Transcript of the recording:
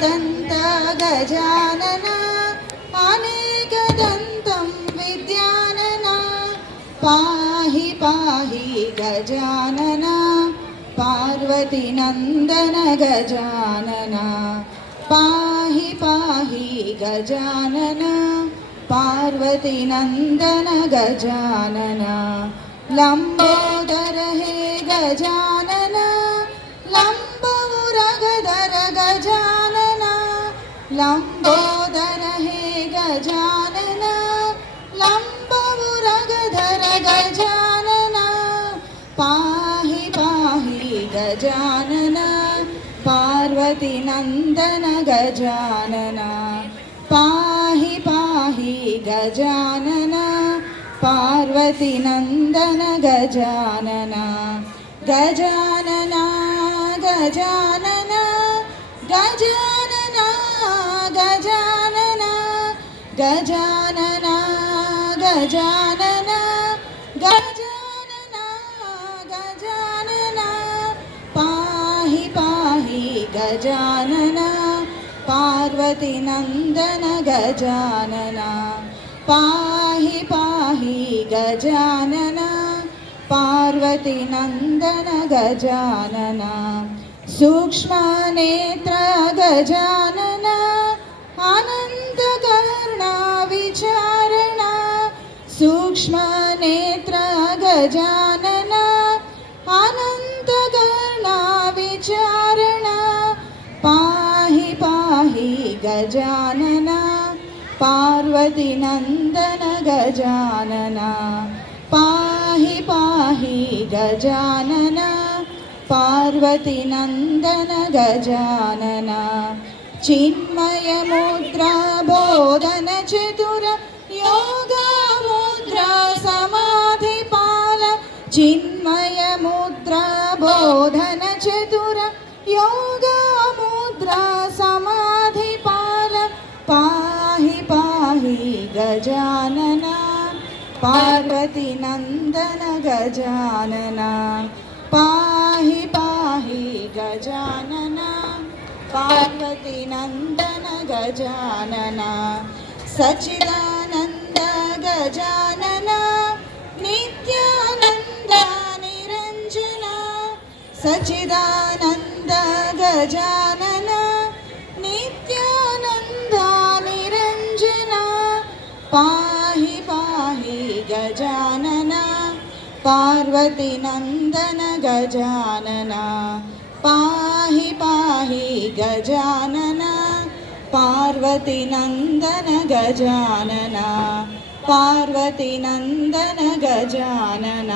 एकदन्त गजानन अनेकदन्तं विद्यानन पाहि पाहि गजानन पार्वतीनन्दन गजानन पाहि पाहि गजानन पार्वतीनन्दन गजानन लम्बोदर हे गजानन लम्बोरगधर गजानन लम्बोदर हे गजानन लम्बोरगधर गजानन पाहि पाहि गजानन पार्वतीनन्दन गजानन पाहि पाहि गजानन पार्वतीनन्दन गजानन गजानन गजानन गजानन गजानन गजानन गजानन गजानन गजानन पाहि पाहि गजानन पार्वतीनन्दन गजानन पाहि पाहि गजानन पार्वतीनन्दन गजानन सूक्ष्मनेत्र गजानन अनन्तकर्णा विचारण सूक्ष्मनेत्र गजानन अनन्तकर्णा विचारण पाहि पाहि गजानन पार्वतीनन्दन गजानन पाहि पाहि गजानन पार्वतीनन्दन गजानन चिन्मयमुद्रा बोधन चतुर योगमुद्रा समाधिपाल चिन्मयमुद्रा बोधन चतुर योगमुद्रा समाधिपाल पाहि पाहि गजानन पार्वतीनन्दन गजानन पाहि पाहि गजानन पार्वतीनन्दन गजानन सच्चिदानन्द गजानन नित्यानन्द निरञ्जन सच्चिदानन्द गजानन नित्यानन्द निरञ्जन पाहि पाहि गजानन पार्वतीनन्दन गजानन पाहि पाहि गजानन पार्वतीनन्दन गजानन पार्वतीनन्दन गजानन।